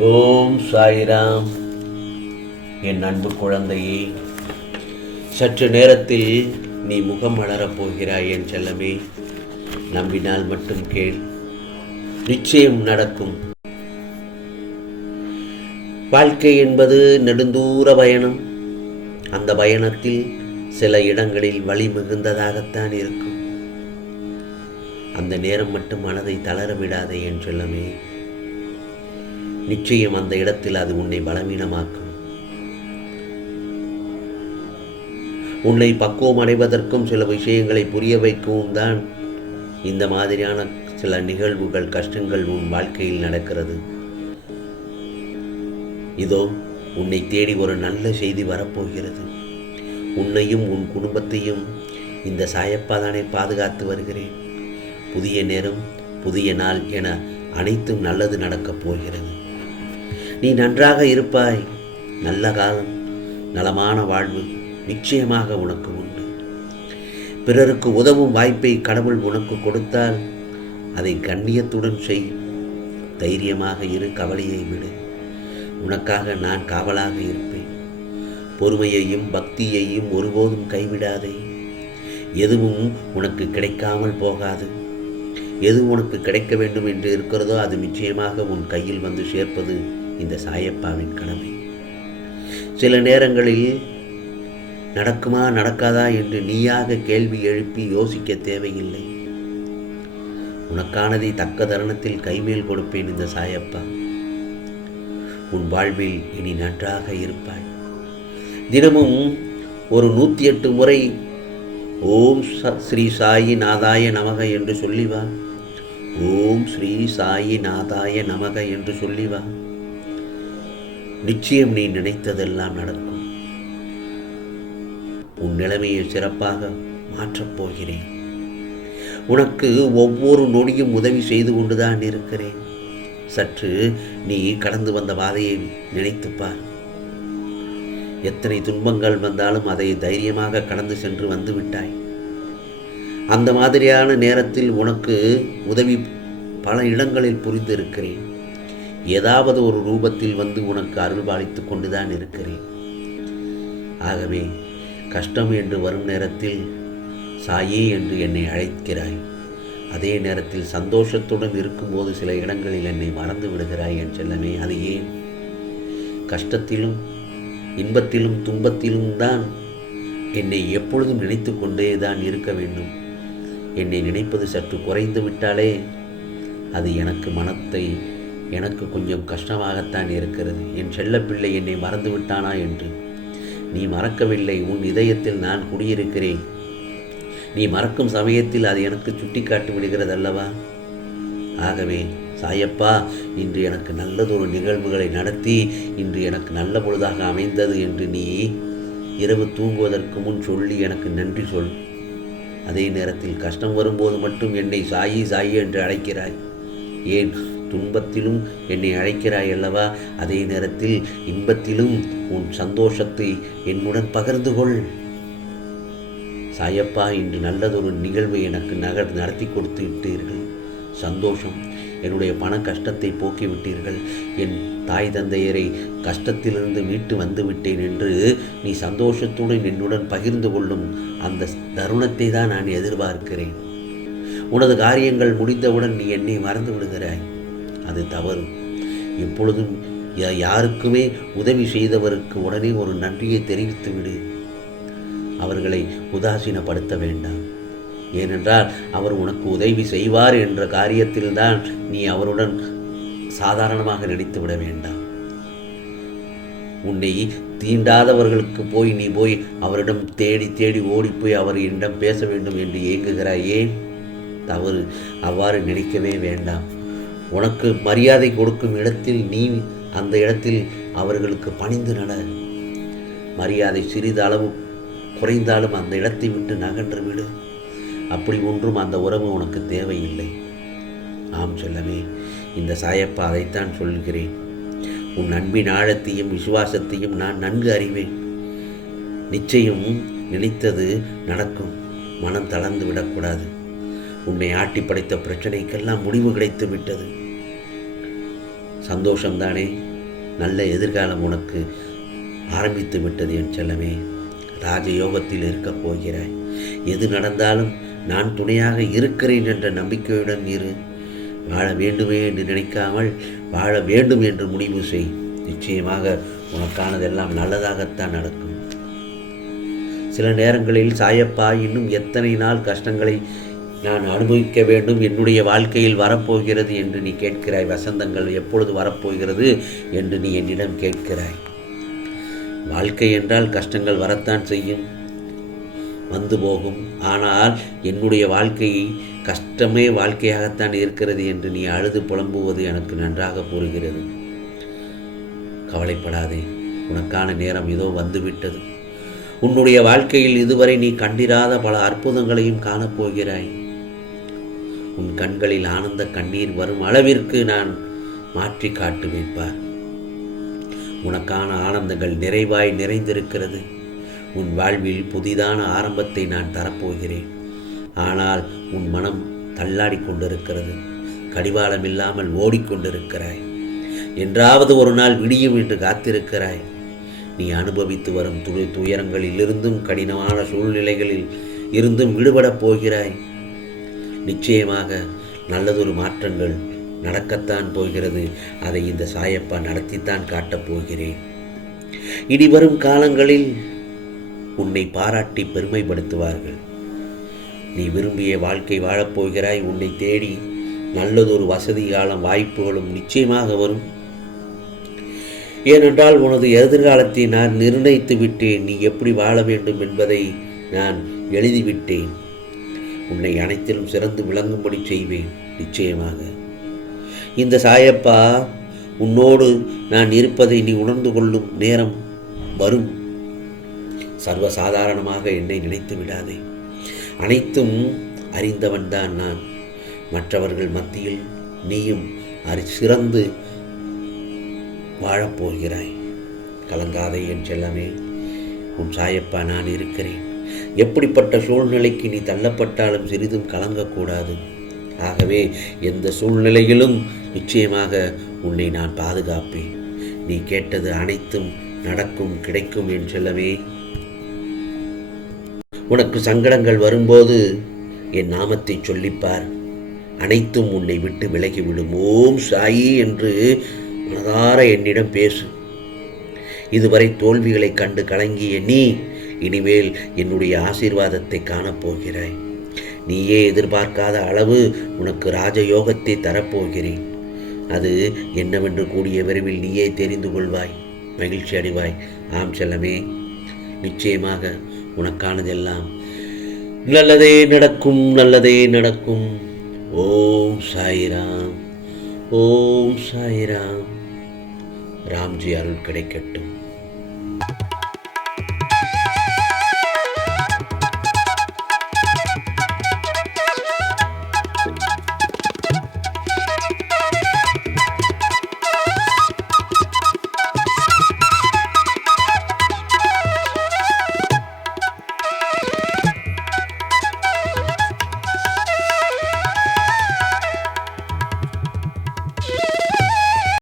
ஓம் சாய்ராம். என் அன்பு குழந்தையே சற்று நேரத்தில் நீ முகம் மலரப் போகிறாய் என் செல்லமே. நம்பினால் மட்டும் கேள் நிச்சயம் நடக்கும். வாழ்க்கை என்பது நெடுந்தூர பயணம். அந்த பயணத்தில் சில இடங்களில் வழி மிகுந்ததாகத்தான் இருக்கும். அந்த நேரம் மட்டும் மனதை தளர விடாதே என் செல்லமே. நிச்சயம் அந்த இடத்தில் அது உன்னை பலவீனமாக்கும். உன்னை பக்குவம் அடைவதற்கும் சில விஷயங்களை புரிய வைக்கவும் தான் இந்த மாதிரியான சில நிகழ்வுகள் கஷ்டங்கள் உன் வாழ்க்கையில் நடக்கிறது. இதோ உன்னை தேடி ஒரு நல்ல செய்தி வரப்போகிறது. உன்னையும் உன் குடும்பத்தையும் இந்த சாயப்பா தானே பாதுகாத்து வருகிறேன். புதிய நேரம் புதிய நாள் என அனைத்தும் நல்லது நடக்கப் போகிறது. நீ நன்றாக இருப்பாய். நல்ல காலம் நலமான வாழ்வு நிச்சயமாக உனக்கு உண்டு. பிறருக்கு உதவும் வாய்ப்பை கடவுள் உனக்கு கொடுத்தால் அதை கண்ணியத்துடன் செய். தைரியமாக இரு கவலையை விடு. உனக்காக நான் காவலாக இருப்பேன். பொறுமையையும் பக்தியையும் ஒருபோதும் கைவிடாதே. எதுவும் உனக்கு கிடைக்காமல் போகாது. எது உனக்கு கிடைக்க வேண்டும் என்று இருக்கிறதோ அது நிச்சயமாக உன் கையில் வந்து சேர்ப்பது இந்த சாயப்பாவின் கடமை. சில நேரங்களில் நடக்குமா நடக்காதா என்று நீயாக கேள்வி எழுப்பி யோசிக்க தேவையில்லை. உனக்கானதை தக்க தருணத்தில் கைமேல் கொடுப்பேன் இந்த சாயப்பா. உன் வாழ்வில் இனி நன்றாக இருப்பாய். தினமும் ஒரு நூற்றி எட்டு முறை ஓம் ஸ்ரீ சாயி நாதாய நமக என்று சொல்லி வா ஓம் ஸ்ரீ சாயி நாதாய நமக என்று சொல்லி வா நிச்சயம் நீ நினைத்ததெல்லாம் நடக்கும். உன் நிலைமையை சிறப்பாக மாற்றப் போகிறேன். உனக்கு ஒவ்வொரு நொடியும் உதவி செய்து கொண்டுதான் இருக்கிறேன். சற்று நீ கடந்து வந்த பாதையை நினைத்துப்பார் எத்தனை துன்பங்கள் வந்தாலும் அதை தைரியமாக கடந்து சென்று வந்து விட்டாய். அந்த மாதிரியான நேரத்தில் உனக்கு உதவி பல இடங்களில் புரிந்திருக்கிறேன். ஏதாவது ஒரு ரூபத்தில் வந்து உனக்கு அருள்பாலித்து கொண்டுதான் இருக்கிறேன். ஆகவே கஷ்டம் என்று வரும் நேரத்தில் சாயே என்று என்னை அழைக்கிறாய். அதே நேரத்தில் சந்தோஷத்துடன் இருக்கும்போது சில இடங்களில் என்னை மறந்து விடுகிறாய் என் செல்லமே. அது ஏன்? கஷ்டத்திலும் இன்பத்திலும் துன்பத்திலும் தான் என்னை எப்பொழுதும் நினைத்து கொண்டே தான் இருக்க வேண்டும். என்னை நினைப்பது சற்று குறைந்து விட்டாலே அது எனக்கு மனத்தை எனக்கு கொஞ்சம் கஷ்டமாகத்தான் இருக்கிறது. என் செல்லப்பிள்ளை என்னை மறந்து விட்டானா என்று. நீ மறக்கவில்லை உன் இதயத்தில் நான் குடியிருக்கிறேன். நீ மறக்கும் சமயத்தில் அது எனக்கு சுட்டிக்காட்டி விடுகிறது அல்லவா ஆகவே சாயப்பா இன்று எனக்கு நல்லதொரு நிகழ்வுகளை நடத்தி இன்று எனக்கு நல்ல பொழுதாக அமைந்தது என்று நீ இரவு தூங்குவதற்கு முன் சொல்லி எனக்கு நன்றி சொல். அதே நேரத்தில் கஷ்டம் வரும்போது மட்டும் என்னை சாயி சாயி என்று அழைக்கிறாய். ஏன் துன்பத்திலும் என்னை அழைக்கிறாய் அல்லவா? அதே நேரத்தில் இன்பத்திலும் உன் சந்தோஷத்தை என்னுடன் பகிர்ந்து கொள். சாயப்பா இன்று நல்லதொரு நிகழ்வை எனக்கு நகர் நடத்தி கொடுத்து விட்டீர்கள். சந்தோஷம். என்னுடைய பண கஷ்டத்தை போக்கிவிட்டீர்கள் என் தாய் தந்தையரை கஷ்டத்திலிருந்து மீட்டு வந்து விட்டேன் என்று நீ சந்தோஷத்துடன் என்னுடன் பகிர்ந்து கொள்ளும் அந்த தருணத்தை தான் நான் எதிர்பார்க்கிறேன். உனது காரியங்கள் முடிந்தவுடன் நீ என்னை மறந்து விடுகிறாய். அது தவறு. எப்பொழுதும் யா- யாருக்குமே உதவி செய்தவருக்கு உடனே ஒரு நன்றியை தெரிவித்துவிடு அவர்களை உதாசீனப்படுத்த வேண்டாம். ஏனென்றால் அவர் உனக்கு உதவி செய்வார் என்ற காரியத்தில்தான் நீ அவருடன் சாதாரணமாக நினைத்து விட வேண்டாம். உன்னை தீண்டாதவர்களுக்கு போய் நீ போய் அவரிடம் தேடி தேடி ஓடிப்போய் அவர் என்னிடம் பேச வேண்டும் என்று ஏங்குகிறாய்? ஏன் தவறு. அவ்வாறு நினைக்கவே வேண்டாம். உனக்கு மரியாதை கொடுக்கும் இடத்தில் நீ அந்த இடத்தில் அவர்களுக்கு பணிந்து நட. மரியாதை சிறிதளவு குறைந்தாலும் அந்த இடத்தை விட்டு நகன்று விடு. அப்படி ஒன்றும் அந்த உறவு உனக்கு தேவையில்லை. ஆம் செல்லமே இந்த சாயப்பா அதைத்தான் சொல்கிறேன். உன் அன்பின் ஆழத்தையும் விசுவாசத்தையும் நான் நன்கு அறிவேன். நிச்சயம் நினைத்தது நடக்கும். மனம் தளர்ந்து விடக்கூடாது. உன்னை ஆட்டி படைத்த பிரச்சனைக்கெல்லாம் முடிவு கிடைத்து விட்டது. சந்தோஷம்தானே? நல்ல எதிர்காலம் உனக்கு ஆரம்பித்து விட்டது என் செல்லமே. ராஜயோகத்தில் இருக்கப் போகிறாய். எது நடந்தாலும் நான் துணையாக இருக்கிறேன் என்ற நம்பிக்கையுடன் இரு. வாழ வேண்டுமே என்று நினைக்காமல் வாழ வேண்டும் என்று முடிவு செய். நிச்சயமாக உனக்கானதெல்லாம் நல்லதாகத்தான் நடக்கும். சில நேரங்களில் சாயப்பா இன்னும் எத்தனை நாள் கஷ்டங்களை நான் அனுபவிக்க வேண்டும். என்னுடைய வாழ்க்கையில் வரப்போகிறது என்று நீ கேட்கிறாய். வசந்தங்கள் எப்பொழுது வரப்போகிறது என்று நீ என்னிடம் கேட்கிறாய். வாழ்க்கை என்றால் கஷ்டங்கள் வரத்தான் செய்யும். வந்து போகும். ஆனால் என்னுடைய வாழ்க்கையை கஷ்டமே வாழ்க்கையாகத்தான் இருக்கிறது என்று நீ அழுது புலம்புவது எனக்கு நன்றாக புரிகிறது. கவலைப்படாதே. உனக்கான நேரம் இதோ வந்துவிட்டது. உன்னுடைய வாழ்க்கையில் இதுவரை நீ கண்டிராத பல அற்புதங்களையும் காணப்போகிறாய். உன் கண்களில் ஆனந்த கண்ணீர் வரும் அளவிற்கு நான் மாற்றி காட்டுவேன் பார். உனக்கான ஆனந்தங்கள் நிறைவாய் நிறைந்திருக்கிறது. உன் வாழ்வில் புதிதான ஆரம்பத்தை நான் தரப்போகிறேன். ஆனால் உன் மனம் தள்ளாடி கொண்டிருக்கிறது. கடிவாளம் இல்லாமல் ஓடிக்கொண்டிருக்கிறாய். என்றாவது ஒரு நாள் விடியும் என்று காத்திருக்கிறாய். நீ அனுபவித்து வரும் துணி துயரங்களிலிருந்தும் கடினமான சூழ்நிலைகளில் இருந்தும் விடுபடப் போகிறாய். நிச்சயமாக நல்லதொரு மாற்றங்கள் நடக்கத்தான் போகிறது. அதை இந்த சாயப்பா நடத்தித்தான் காட்டப் போகிறேன். இனி வரும் காலங்களில் உன்னை பாராட்டி பெருமைப்படுத்துவார்கள். நீ விரும்பிய வாழ்க்கை வாழப்போகிறாய் உன்னை தேடி நல்லதொரு வசதி காலம் வாய்ப்புகளும் நிச்சயமாக வரும். ஏனென்றால் உனது எதிர்காலத்தை நான் நிர்ணயித்து விட்டேன். நீ எப்படி வாழ வேண்டும் என்பதை நான் எழுதிவிட்டேன். உன்னை அனைத்திலும் சிறந்து விளங்கும்படி செய்வேன் நிச்சயமாக. இந்த சாயப்பா உன்னோடு நான் இருப்பதை நீ உணர்ந்து கொள்ளும் நேரம் வரும். சர்வசாதாரணமாக என்னை நினைத்து விடாதே. அனைத்தும் அறிந்தவன்தான் நான். மற்றவர்கள் மத்தியில் நீயும் அறி சிறந்து வாழப்போகிறாய். கலங்காதே என் செல்லமே. உன் சாயப்பா நான் இருக்கிறேன். எப்படிப்பட்ட சூழ்நிலைக்கு நீ தள்ளப்பட்டாலும் சிறிதும் கலங்கக்கூடாது. ஆகவே எந்த சூழ்நிலையிலும் நிச்சயமாக உன்னை நான் பாதுகாப்பேன். நீ கேட்டது அனைத்தும் நடக்கும் கிடைக்கும் என் செல்லவே உனக்கு சங்கடங்கள் வரும்போது என் நாமத்தை சொல்லிப்பார். அனைத்தும் உன்னை விட்டு விலகிவிடும். ஓம் சாயி என்று மனதார என்னிடம் பேசு. இதுவரை தோல்விகளை கண்டு கலங்கிய நீ இனிமேல் என்னுடைய ஆசீர்வாதத்தை காணப்போகிறாய் நீயே எதிர்பார்க்காத அளவு உனக்கு ராஜயோகத்தை தரப்போகிறேன். அது என்னவென்று கூடிய விரைவில் நீயே தெரிந்து கொள்வாய். மகிழ்ச்சி அடைவாய். ஆம் செல்லமே. நிச்சயமாக உனக்கானதெல்லாம் நல்லதே நடக்கும் நல்லதே நடக்கும். ஓம் சாய்ராம். ஓம் சாய்ராம். ராம்ஜி அருள் கிடைக்கட்டும்.